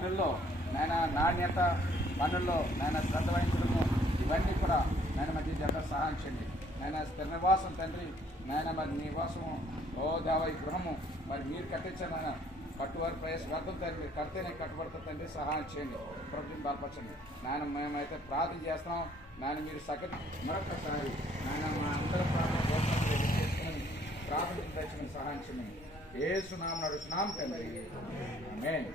పనుల్లో నాయన నాణ్యత, పనుల్లో నాయన శ్రద్ధ వహించడము, ఇవన్నీ కూడా నాయన మధ్య జత సహాయం చేయండి. నాయన స్థిర నివాసం తండ్రి, నాయన మరి నివాసం ఓ దేవ ఈ గృహము మరి మీరు కట్టించారు నాయన, కట్టువారి ప్రయాస వ్యర్థం తండ్రి, కడితేనే కట్టుబడుతుంది తండ్రి, సహాయం చేయండి, ప్రభుత్వం బలపరచండి. నాయన మేమైతే ప్రార్థన చేస్తున్నాం. నాయన మీరు మరొకసారి నాయన మా అందరూ చేసుకుని ప్రార్థన తెచ్చుకుని సహాయం చేయండి. యేసు నామమున అడుగుతున్నాం తండ్రి, ఆమేన్.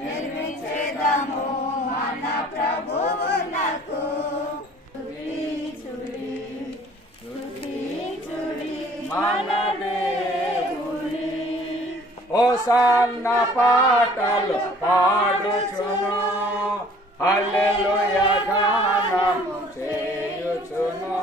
నిర్మించేదము మన ప్రభువునకు మన దేవుని. హోసన్నా పాటలు పాడుచును, హల్లెలూయా గానము చేయుచును.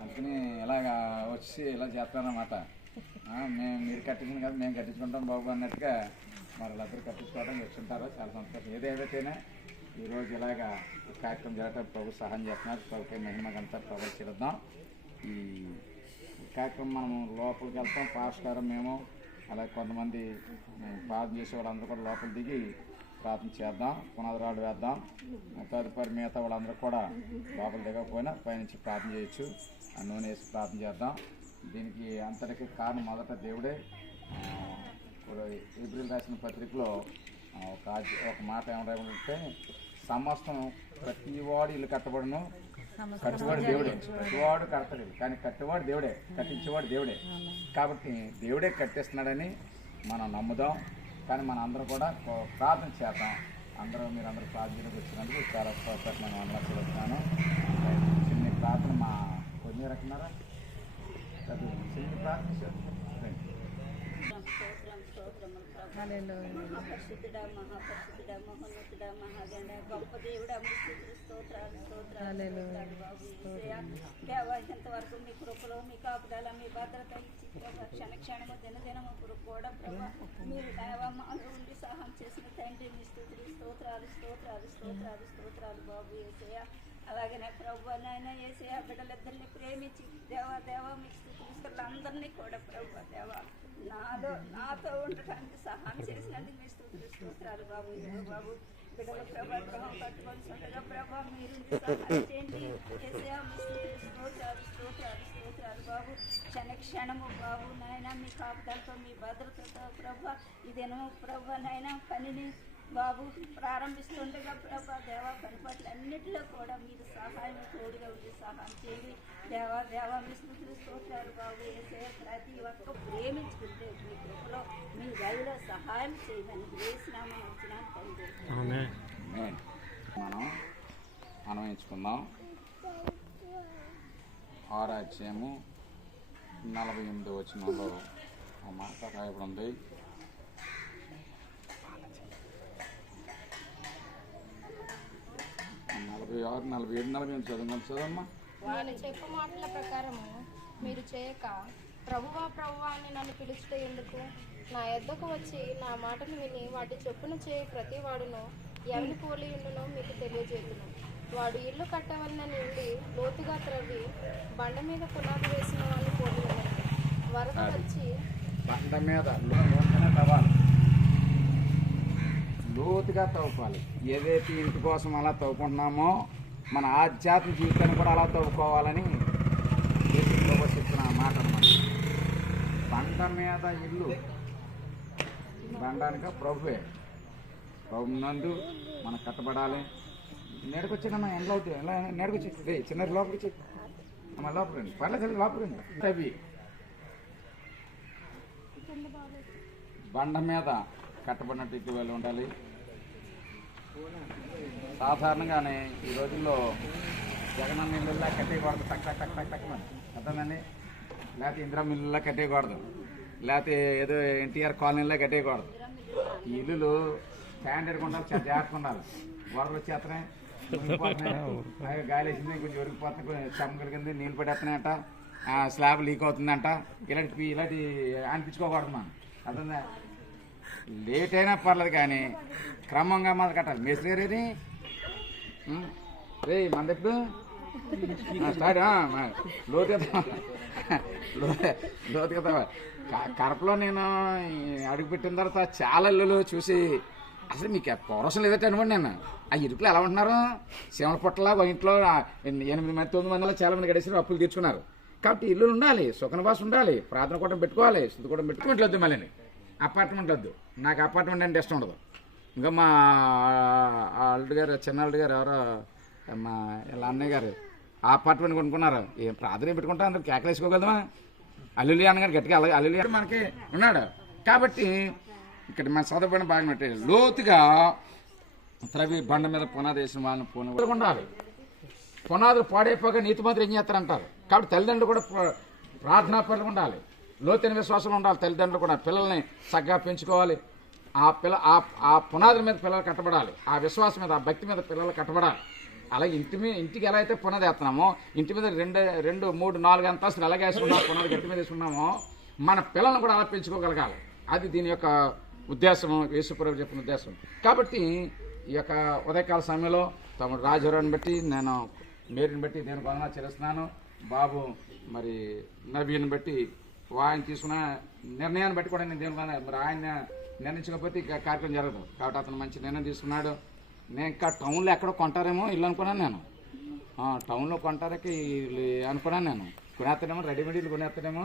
అందుకని ఇలాగా వచ్చి ఇలా చేస్తానన్నమాట. మీరు కట్టించింది కదా మేము కట్టించుకుంటాం బాబు అన్నట్టుగా మరి వాళ్ళందరూ కట్టించుకోవడం వచ్చుంటారు. చాలా సంతోషం. ఏదేదైతేనే ఈరోజు ఇలాగా కార్యక్రమం జరగటం ప్రభు సహాయం చేస్తున్నారు. ప్రభుత్వ మహిమకంతా ప్రభు చేద్దాం. ఈ కార్యక్రమం మనం లోపలికి వెళ్తాం. పాస్టర్ మేము అలాగే కొంతమంది ప్రార్థన చేసే వాళ్ళందరూ కూడా లోపల దిగి ప్రార్థన చేద్దాం, పునాదిరాడు వేద్దాం. తదుపరి మిగతా వాళ్ళందరూ కూడా లోపల దిగకపోయినా పైనుంచి ప్రార్థన చేయొచ్చు. ఆ నూనె వేసి ప్రార్థన చేద్దాం. దీనికి అంతటికి కారణం మొదట దేవుడే. ఏప్రిల్ రాసిన పత్రికలో ఒక మాట ఏమంటే, సమస్తం ప్రతివాడు ఇల్లు కట్టబడును, కట్టువాడు దేవుడే. ప్రతివాడు కడతలేదు కానీ కట్టువాడు దేవుడే, కట్టించేవాడు దేవుడే. కాబట్టి దేవుడే కట్టిస్తున్నాడని మనం నమ్ముదాం. కానీ మన అందరూ కూడా ప్రార్థన చేద్దాం. మీరందరూ ప్రార్థనకు వచ్చినందుకు చాలా సంతోషం. నేను అందరూ చెప్తున్నాను. చిన్న ప్రార్థన మా కొన్ని రకన్నారా చిన్న ప్రార్థన మహాపరిశుద్ధుడా, మహాపరిశుద్ధుడా, మహోన్నతుడా, మహాగణ గొప్ప దేవుడా, స్తోత్రాలు స్తోత్రాలు దేవా. ఇంతవరకు మీ కృపలో మీ కాపుదల మీ భద్రత ఇచ్చి క్షణ క్షణము దినదినము కూడా ప్రభా మీరు దేవా మాలో ఉండి సహాయం చేసిన తండ్రి మీ స్తుతులు స్తోత్రాలు స్తోత్రాలు స్తోత్రాలు స్తోత్రాలు బాబు యేసయ్య. అలాగనే ప్రభు నాయన యేసయ్య బిడ్డలిద్దరిని ప్రేమించి దేవా మీ స్తుతులు అందరినీ కూడా ప్రభు దేవా నాతో ఉండటానికి సహాయం చేసినందుకు మీ స్తుతులు స్తోత్రాలు బాబు. బాబు బిడ్డల ప్రభా గ్రహం కట్టుకొని ఉండగా ప్రభా మీరు సహాయం చేయండి యేసయ్య. మీ స్తుతులు స్తోత్రాలు స్తోత్రాలు స్తోత్రాలు బాబు. క్షణము బాబు నాయన మీ కాపుదలతో మీ భద్రతతో ప్రభా ఇదేనో ప్రభా నాయన పనిని బాబు ప్రారంభిస్తుండగా ప్రభా దేవా పని పట్ల అన్నింటిలో కూడా మీరు సహాయం తోడుగా ఉండి సహాయం చేయండి దేవా మీ స్తుతులు స్తోత్రాలు బాబు. యేసయ్య ప్రతి ఒక్క ప్రేమించుకుంటే మీ కృపలో మీ దయలో సహాయం చేయమని వేసినామని వచ్చినాను తండ్రి. మనం అన్వయించుకుందాం. 6వ అధ్యాయము 48వ వచనంలో ఆ మాట రాయబడి ఉంది. నలభై 47, 48 చదవమ్మా. నేను చెప్పు మాటల ప్రకారము మీరు చేయక ప్రభువా ప్రభువా అని నన్ను పిలుచుట ఎందుకు? నా యొద్దకు వచ్చి నా మాటను విని వాటి చొప్పున చేయ ప్రతి వాడును ఎవరిని పోలి ఉండునో మీకు తెలియజేయును. వాడు ఇల్లు కట్టవలనని ఉండి లోతుగా త్రవ్వి బండ మీద పునాది వేసిన వాడిని పోలి ఉన్నది. వరద వచ్చి బండ మీద లోతుగానే తవ్వాలి, లోతుగా తవ్వుకోవాలి. ఏదైతే ఇంటి కోసం అలా తవ్వుకుంటున్నామో మన ఆధ్యాత్మిక జీవితాన్ని కూడా అలా తవ్వుకోవాలని చెప్తున్న మాట అన్నమాట. బండ మీద ఇల్లు, బండానిక ప్రభువే, ప్రభు నందు మనం కట్టబడాలి. నేడుకొచ్చానమ్మా, ఎండలో అవుతుంది, ఎలా నేడుకొచ్చి చిన్న లోపలికి చెప్పి అమ్మ లోపల రండి, పర్లేదు లోపల రండి. అవి బండ మీద కట్టబడినట్టు ఎక్కువ ఉండాలి. సాధారణంగానే ఈ రోజుల్లో జగనన్న ఇళ్ళల్లో కట్టేయకూడదు, టక్ టక్ టక్ టక్ టక్ అని అర్థమండి. లేకపోతే ఇందిరా మిల్లుల్లో కట్టేయకూడదు, లేకపోతే ఏదో ఎన్టీఆర్ కాలనీలో కట్టేయకూడదు. ఈ ఇల్లులు స్టాండర్డ్గా ఉండాలి, చాలా జాగ్రత్తగా ఉండాలి. వరదలు వచ్చేస్తున్నాయి, ఉరిగిపోతున్నాయి, గాలి వేసింది కొంచెం ఉరిగిపోతున్నాయి, కొంచెం చెమ్మగల కింద నీళ్ళు పడేస్తున్నాయంట, స్లాబ్ లీక్ అవుతుందంట. ఇలాంటి అనిపించుకోకూడదు మనం, అర్థందా. లేట్ అయినా పర్లేదు కానీ క్రమంగా మొదలు కట్టాలి. మేస్త్రి రేది రే మన ఎప్పుడు స్టార్ట్ లోతుగా కడపలో నేను అడుగుపెట్టిన తర్వాత చాలా ఇల్లులు చూసి అసలు మీకు పౌరసం లేదంటే అనుకోండి. నేను ఆ ఇరుకులు ఎలా ఉంటున్నారు, శివల పొట్టలా ఇంట్లో 8 మంది 9 మందిలో చాలా మంది గడిచిన అప్పులు తీర్చుకున్నారు. కాబట్టి ఇల్లులు ఉండాలి, సుఖనివాసం ఉండాలి, ప్రార్థన కూడా పెట్టుకోవాలి, స్థుతి కూడా పెట్టుకుంటూ వద్దు. మళ్ళీ అపార్ట్మెంట్ వద్దు, నాకు అపార్ట్మెంట్ అంటే ఇష్టం ఉండదు. ఇంకా మా అల్లుడు గారు, చిన్న అల్లుడు గారు, ఎవరో మా ఇలా అన్నయ్య గారు ఆ అపార్ట్మెంట్ కొనుక్కున్నారు. ఏం ప్రార్థన పెట్టుకుంటా అందరు కేకలేసుకోగలమా? అల్లులి అన్నగారు గట్టిగా అల్లులి మనకి ఉన్నాడు. కాబట్టి ఇక్కడ మన చదవబడిన భాగం పెట్టే లోతుగా త్రవి బండ మీద పునాది వేసిన వాళ్ళని పూన ఉండాలి. పునాదులు పాడైపోగా నీతి మంత్రులు ఏం చేస్తారంటారు. కాబట్టి తల్లిదండ్రులు కూడా ప్రార్థనా పనులు ఉండాలి, లోతైన విశ్వాసం ఉండాలి. తల్లిదండ్రులు కూడా పిల్లల్ని చక్కగా పెంచుకోవాలి. ఆ పునాదుల మీద పిల్లలు కట్టబడాలి, ఆ విశ్వాసం మీద, ఆ భక్తి మీద పిల్లలు కట్టబడాలి. అలాగే ఇంటికి ఎలా అయితే పునాది వేస్తున్నామో, ఇంటి మీద 2, 3, 4 అంతస్తులు ఎలాగ వేసుకున్నామో, పునాది గట్టి మీద వేసుకున్నామో, మన పిల్లలను కూడా అలా పెంచుకోగలగాలి. అది దీని యొక్క ఉద్దేశం, యేసుప్రభు చెప్పిన ఉద్దేశం. కాబట్టి ఈ యొక్క ఉదయకాల సమయంలో తమ్ముడు రాజురావుని బట్టి, నేను మేరీని బట్టి నేను వందనా చెల్లిస్తున్నాను. బాబు మరి నబీని బట్టి ఆయన తీసుకున్న నిర్ణయాన్ని బట్టి కూడా నేను దేవుని మరి ఆయన నిర్ణయించకపోతే ఇక కార్యక్రమం జరగదు. కాబట్టి అతను మంచి నిర్ణయం తీసుకున్నాడు. నేను ఇంకా టౌన్లో ఎక్కడో కొంటారేమో ఇల్లు అనుకున్నాను. నేను టౌన్లో కొంటారకి అనుకున్నాను. నేను కొనేస్తాడేమో, రెడీమేడ్ ఇల్లు కొనేస్తాడేమో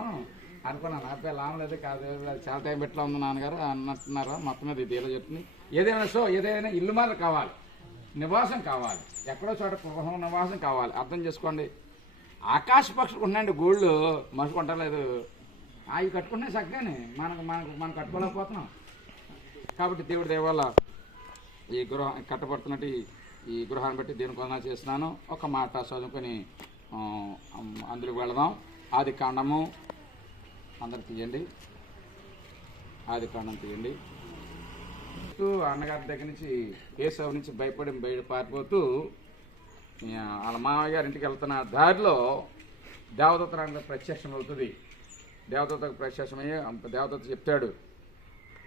అనుకున్నాను. అబ్బాయి లాభం లేదు, కాదు చాలా టైం పెట్టలా ఉంది నాన్నగారు అన్నట్టున్నారు. మొత్తం మీద ఇది ఏదో చెప్తుంది. ఏదైనా ఇల్లు మీద కావాలి, నివాసం కావాలి, ఎక్కడో చోట గృహం నివాసం కావాలి. అర్థం చేసుకోండి. ఆకాశ పక్షులు ఉన్నాయండి గూళ్ళు, మనుషులు కొంటలేదు. అవి కట్టుకునే చక్కగానే మనం కట్టుకోలేకపోతున్నాం. కాబట్టి దేవుడి దయ వల్ల ఈ గృహం కట్టబడుతున్నట్టు ఈ గృహాన్ని బట్టి దేవుని వందనాలు చేస్తున్నాను. ఒక మాట చదువుకొని అందులోకి వెళదాం. ఆది కాండము అందరు తీయండి, ఆది కాండం తీయండి. అన్నగారి దగ్గర నుంచి ఏసావు నుంచి బయట పారిపోతూ వాళ్ళ మామయ్య గారి ఇంటికి వెళ్తున్న దారిలో దేవదూత ప్రత్యక్షం అవుతుంది. దేవదూతకు ప్రత్యక్షమయ్యి దేవదూత చెప్తాడు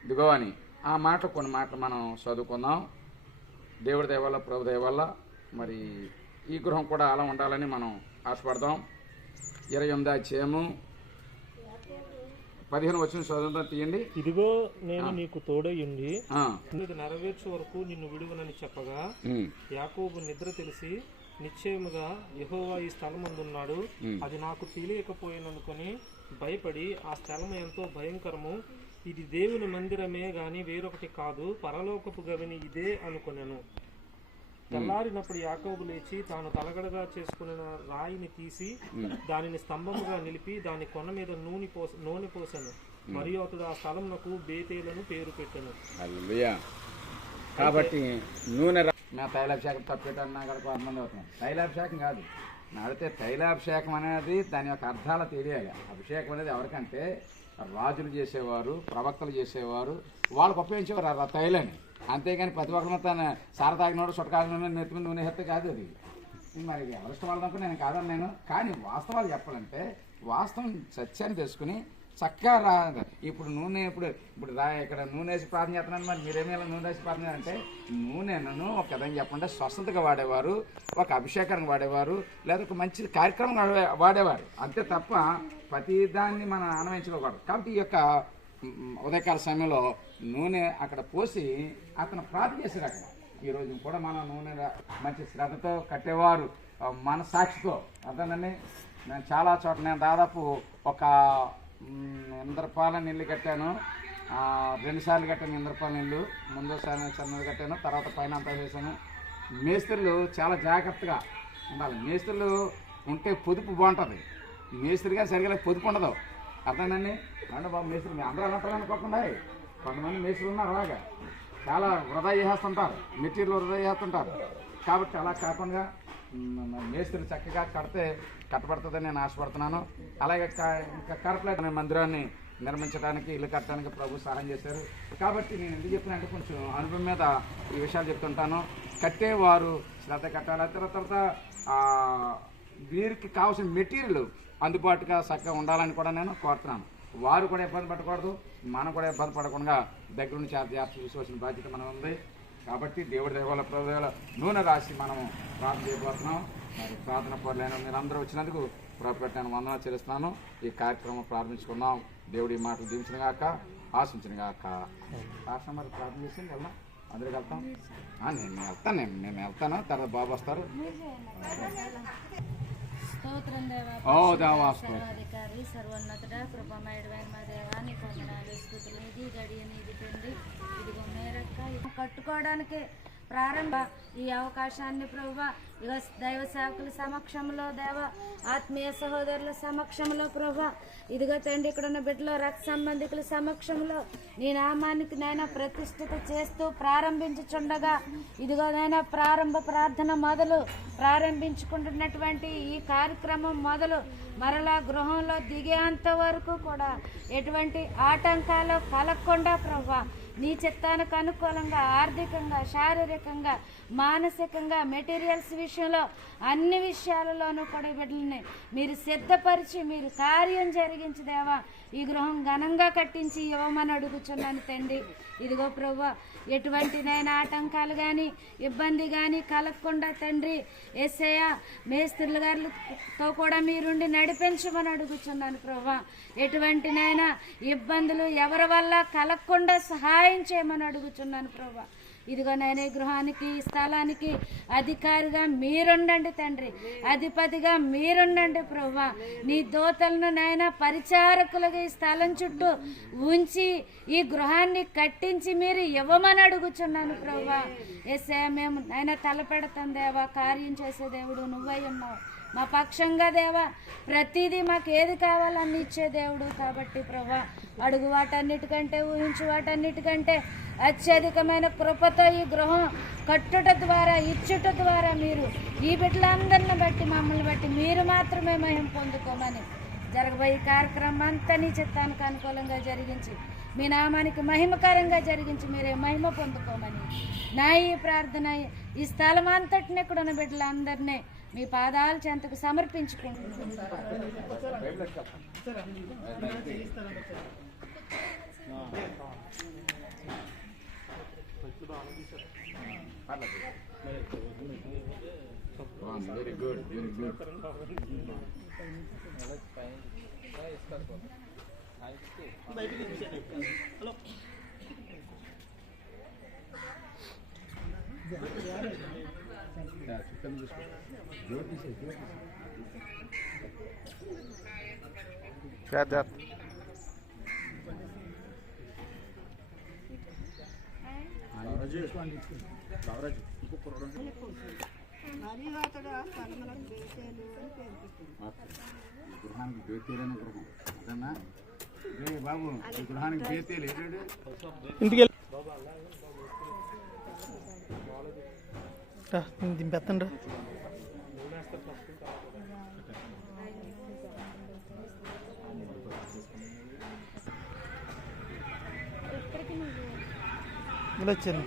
ఇదిగో అని. ఆ మాటలు కొన్ని మాటలు మనం చదువుకుందాం. దేవుడి దయ వల్ల, ప్రభు దయ వల్ల మరి ఈ గృహం కూడా అలా ఉండాలని మనం ఆశపడదాం. 28వ అధ్యాయము 15 వచనం చదువుతాం, తీయండి. ఇదిగో నేను నీకు తోడయ్యుండి ఇది నెరవేర్చే వరకు నిన్ను విడువనని చెప్పగా యాకోబు నిద్ర తెలిసి నిశ్చయముగా యెహోవా ఈ స్థలమందున్నాడు, అది నాకు తెలియకపోయిననుకొని భయపడి ఆ స్థలం ఎంతో భయంకరము, ఇది దేవుని మందిరమే గాని వేరొకటి కాదు, పరలోకపు గవిని ఇదే అనుకొనెను. తెల్లారినప్పుడు యాకోబు లేచి తాను తలగడగా చేసుకున్న రాయిని తీసి దానిని స్తంభముగా నిలిపి దాని కొన మీద నూనె పోసెను. మరియు అతడు ఆ స్థలంకు బేతేలను పేరు పెట్టెను. కాబట్టి నూనె తైలాభిషేకం తప్పేటన్నా కూడా కొంతమంది అవుతున్నాం. తైలాభిషేకం కాదు, అయితే తైలాభిషేకం అనేది దాని యొక్క అర్థాలు తెలియాలి. అభిషేకం అనేది ఎవరికంటే రాజులు చేసేవారు, ప్రవక్తలు చేసేవారు, వాళ్ళకు ఉపయోగించేవారు ఆ తైలని. అంతేగాని ప్రతి ఒక్కరి తన సార తాగినోడు చుట్టకాగిన నెత్తుకుని నూనె హెత్తే కాదు అది. మరి ఎవరిష్టం వాళ్ళదంటే నేను కాదని నేను, కానీ వాస్తవాలు చెప్పాలంటే వాస్తవం సత్యాన్ని తెలుసుకుని చక్కగా ఇప్పుడు నూనె ఇప్పుడు ఇక్కడ నూనె వేసి ప్రార్థన చేస్తున్నాను, మరి మీరేమీ నూనె వేసి ప్రార్థన అంటే నూనెను ఒక విధంగా చెప్పంటే స్వస్థతగా వాడేవారు, ఒక అభిషేకానికి వాడేవారు, లేదా ఒక మంచి కార్యక్రమం వాడేవారు, అంతే తప్ప ప్రతిదాన్ని మనం అనుభవించుకోకూడదు. కాబట్టి ఈ యొక్క ఉదయకాల సమయంలో నూనె అక్కడ పోసి అతను ప్రార్థన చేశారు. అక్కడ ఈరోజు కూడా మనం నూనె మంచి శ్రద్ధతో కట్టేవారు, మన సాక్షితో. అర్థనండి, నేను చాలా చోట్ల నేను దాదాపు ఒక ఇంద్రపాలెం ఇల్లు కట్టాను, 2 సార్లు కట్టాను. ఇంద్రపాలెం ఇల్లు ముందోసారి చిన్నది కట్టాను, తర్వాత పైన అంతా చేశాను. మేస్త్రులు చాలా జాగ్రత్తగా ఉండాలి. మేస్త్రులు ఉంటే పొదుపు బాగుంటుంది, మేస్త్రిగా సరిగా పొదుపు ఉండదు. అర్థనండి, అంటే బాబు మేస్త్రి మీ అందరూ అంటారు అనుకోకుండా కొంతమంది మేస్త్రులు ఉన్నారు అలాగా చాలా వృధా చేస్తుంటారు, మెటీరియల్ వృధా చేస్తుంటారు. కాబట్టి అలా కాకుండా మేస్త్రులు చక్కగా కట్టబడుతుందని నేను ఆశపడుతున్నాను. అలాగే ఇంకా కరపలేని మందిరాన్ని నిర్మించడానికి, ఇల్లు కట్టడానికి ప్రభు సహాయం చేశారు. కాబట్టి నేను ఎందుకు చెప్పినంటే కొంచెం అనుభవం మీద ఈ విషయాలు చెప్తుంటాను. కట్టేవారు శ్రద్ధ కట్టాలి. తర్వాత వీరికి కావాల్సిన మెటీరియల్ అందుబాటుగా చక్కగా ఉండాలని కూడా నేను కోరుతున్నాను. వారు కూడా ఇబ్బంది పడకూడదు, మనం కూడా ఇబ్బంది పడకుండా దగ్గర నుంచి జాగ్రత్త చూసుకోవాల్సిన బాధ్యత మనం ఉంది. కాబట్టి దేవుడి దేవాల ప్రభుదేవాల నూనె రాసి మనము ప్రార్థన చేయబోతున్నాం. మరి ప్రార్థన పరులైన మీరందరూ వచ్చినందుకు ప్రభు పెట్టాను వందనాలు చెల్లిస్తున్నాను. ఈ కార్యక్రమం ప్రారంభించుకున్నాం. దేవుడి మాటలు దీవించిన గాక, ఆశించిన గాక. రాష్ట్రం మరి ప్రార్థన చేసి వెళ్దాం, అందరికి వెళ్తాం. నేను వెళ్తాను, తర్వాత బాబు వస్తారు. స్తోత్రం సర్వాధికారి సర్వోన్నతుడ కృపమయుడైన మా దేవా నీకు వందనాలు, స్తుతులు. ఇది గడియ నీది తండ్రి, ఇదిగో మేరక్క కట్టుకోవడానికి ప్రారంభ ఈ అవకాశాన్ని ప్రభువా ఇక దైవ సేవకుల సమక్షంలో, దేవ ఆత్మీయ సహోదరుల సమక్షంలో ప్రభువా ఇదిగో తండ్రి ఇక్కడ ఉన్న బిడ్డలో రక్త సంబంధికుల సమక్షంలో నీ నామానికి నైనా ప్రతిష్ఠిత చేస్తూ ప్రారంభించుచుండగా ఇదిగో నైనా ప్రారంభ ప్రార్థన మొదలు ప్రారంభించుకుంటున్నటువంటి ఈ కార్యక్రమం మొదలు మరలా గృహంలో దిగేంత వరకు కూడా ఎటువంటి ఆటంకాలు కలగకుండా ప్రభువా నీ చిత్తానికి అనుకూలంగా ఆర్థికంగా, శారీరకంగా, మానసికంగా, మెటీరియల్స్ విషయంలో అన్ని విషయాలలోనూ కూడా బిడ్డలని మీరు సిద్ధపరిచి మీరు కార్యం జరిగించి దేవా ఈ గృహం ఘనంగా కట్టించి ఇవ్వమని అడుగుచున్నాను తండ్రి. ఇదిగో ప్రభువా ఎటువంటి నైనా ఆటంకాలు కానీ ఇబ్బంది కానీ కలగకుండా తండ్రి యేసయ్య మేస్త్రుల గారితో కూడా మీరుండి నడిపించమని అడుగుచున్నాను ప్రభువా. ఎటువంటి నైనా ఇబ్బందులు ఎవరి వల్ల కలగకుండా సహాయం చేయమని అడుగుచున్నాను ప్రభువా. ఇదిగో నేను ఈ గృహానికి, ఈ స్థలానికి అధికారిగా మీరుండండి తండ్రి, అధిపతిగా మీరుండండి ప్రభువా. నీ దూతలను నాయన పరిచారకులుగా ఈ స్థలం చుట్టూ ఉంచి ఈ గృహాన్ని కట్టించి మీరు ఇవ్వమని అడుగుచున్నాను ప్రభువా. యేసయ్య మేము నాయన తలపెడతాం దేవా, కార్యం చేసే దేవుడు నువ్వై ఉన్నావు మా పక్షంగా దేవా. ప్రతిదీ మాకు ఏది కావాలన్నీ ఇచ్చే దేవుడు కాబట్టి ప్రభువా అడుగు వాటన్నిటికంటే, ఊహించు వాటన్నిటికంటే అత్యధికమైన కృపతో ఈ గృహం కట్టుట ద్వారా, ఇచ్చుట ద్వారా మీరు ఈ బిడ్డలందరిని బట్టి, మమ్మల్ని బట్టి మీరు మాత్రమే మహిమ పొందుకోమని జరగబోయే కార్యక్రమం అంతా నీ చిత్తానికి అనుకూలంగా జరిగించి మీ నామానికి మహిమకరంగా జరిగించి మీరే మహిమ పొందుకోమని నా ఈ ప్రార్థన ఈ స్థలం అంతటిని ఇక్కడ ఉన్న బిడ్డలందరినీ మీ పాదాల చెంతకు సమర్పించుకుంటున్నాను. Very good, very good. గృహానికి బేతేలని గృహం అదన్నా బాబు, ఈ గృహానికి బేతేలు ఇంటికి దింపేస్తాను రా. ఇలా వచ్చింది.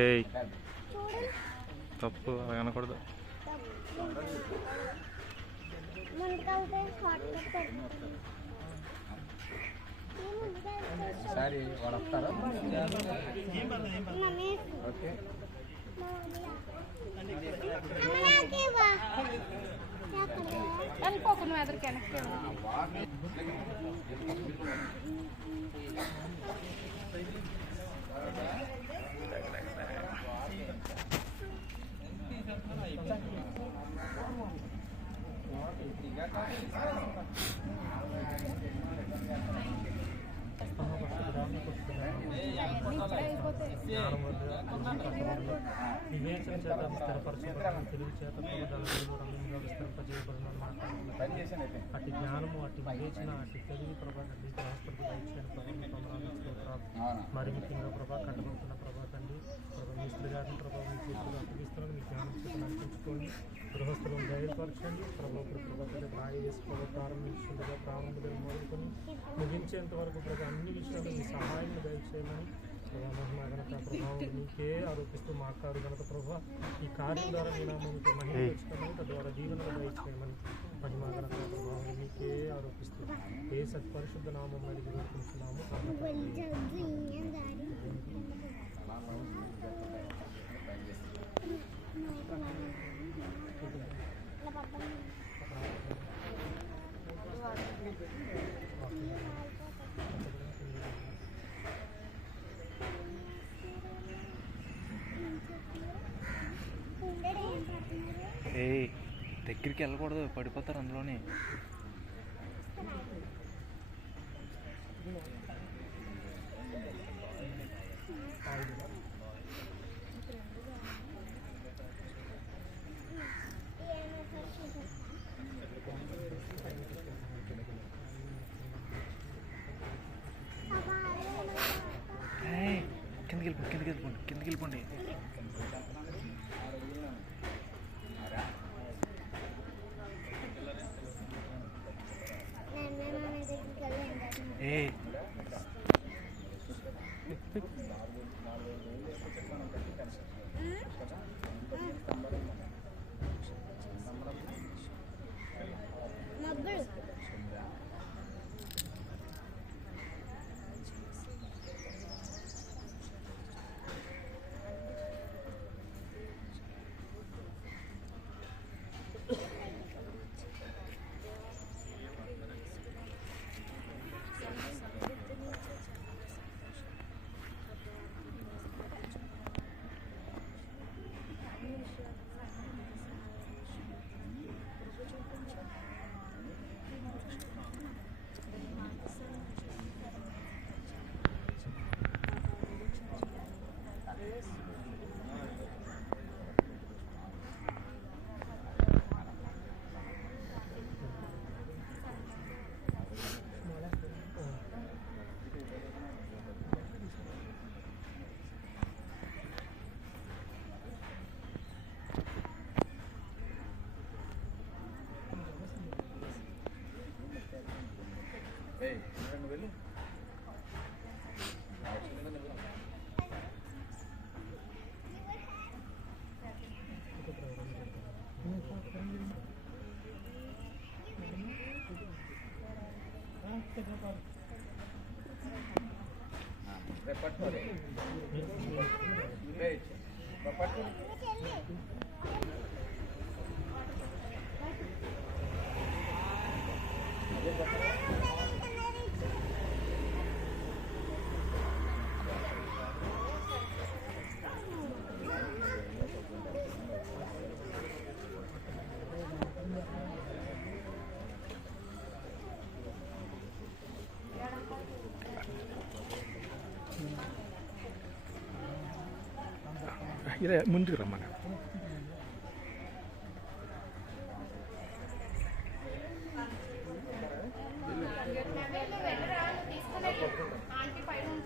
ఏయ్ తప్పు అలా అనకూడదు. ఈసారి వాడు వస్తారా? ఓకే వెళ్ళిపోకు, నువ్వు ఎదురుకి వెనక్కి వివేచన చేత స్థిరపరచబడిన తెలుగు చేత విస్తరింపజేయబడిన అటు జ్ఞానము, అటు వివేచన, అటు తెలుగు ప్రభా తండ్రి రాష్ట్రపతి మరి ముఖ్యంగా ప్రభా కట్టబడుతున్న ప్రభా తండ్రి ప్రభా మిస్త్రి గారిని ప్రభావ మీ చేతులు అప్పగిస్తున్నాను. మీ జ్ఞానం చేత నడిపించుకోండి. గృహస్థులను ధైర్యపరచండి. ప్రభావ ప్రభావం బాగా వేసుకోవడం ప్రారంభించుకుంటగా ప్రారంభం మొదలుకొని ముగించేంత వరకు ప్రభావ అన్ని విషయాలు మీ సహాయం దయచేయమని ప్రభావ మహిమాగనత ప్రభావం మీకే ఆరోపిస్తూ మా కారు గనక ప్రభావ ఈ కార్యం ద్వారా మీ నామానికి మహిమ తెచ్చుకోమని తద్వారా దీవెనలు దయచేయమని మహిమాగనత ప్రభావం మీకే ఆరోపిస్తూ ఏ సత్పరిశుద్ధ నామం అడిగి వేడుకుంటున్నాము. ఏయ్ దగ్గరికి వెళ్ళకూడదు, పడిపోతారు అందులోనే. కిందకి వెళ్ళిపోండి. ఏ ఇదే ముందుకు రమ్మని.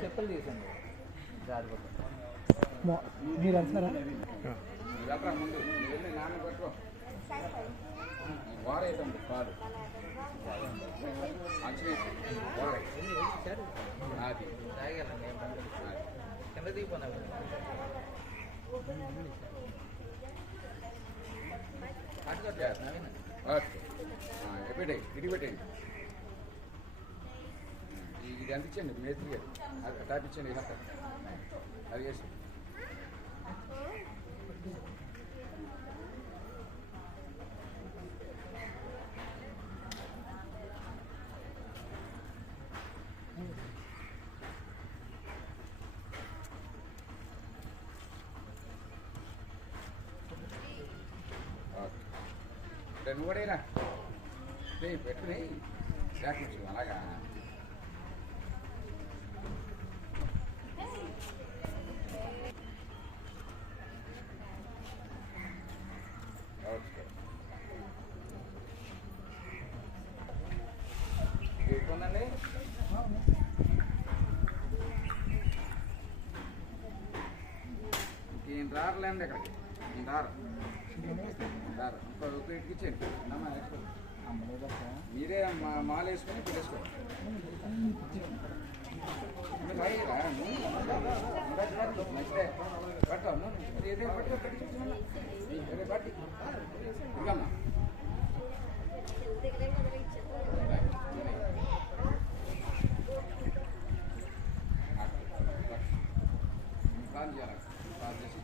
చెప్పులు తీసండి మీరు అంటున్నారా? వెళ్ళరా ముందు వెళ్ళి నాన్న పట్టుకో వారైతుంది కాదు మంచి అది కింద దిగిపోయినా పెట్టండి ఇటు పెట్టండి ఇది అందించండి మేస్త్రి గారు అది తాపించండి అది వేసి నువ్వు కూడా పెట్టుకుని శాఖించు అలాగా ఉందండి ఇంకేం రారులేండి ఇక్కడికి ఇంక రారు ఇంకో ఇటుకిచ్చేయండి మీరే మాల వేసుకొని పిలుసుకోండి మంచిదే పట్టమ్మా ఏదే పట్టు పట్టి ఇదిగమ్మా ప్లాన్ చేయాలి ప్లాన్ చేసి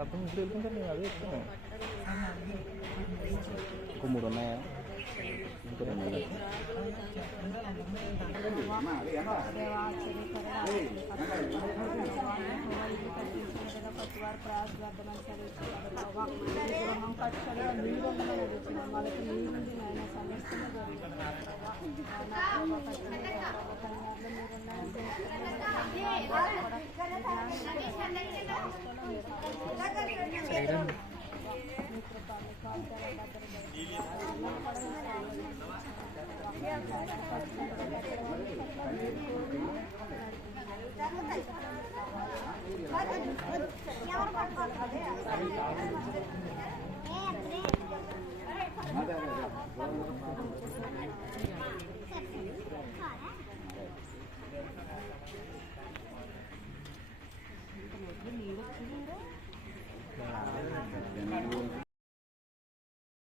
అర్థం తెలుసుకుంటే నేను అదే చెప్తాను. ఇంకో 3 ఉన్నాయా? ఇంకో 2 ఉన్నాయి. అదే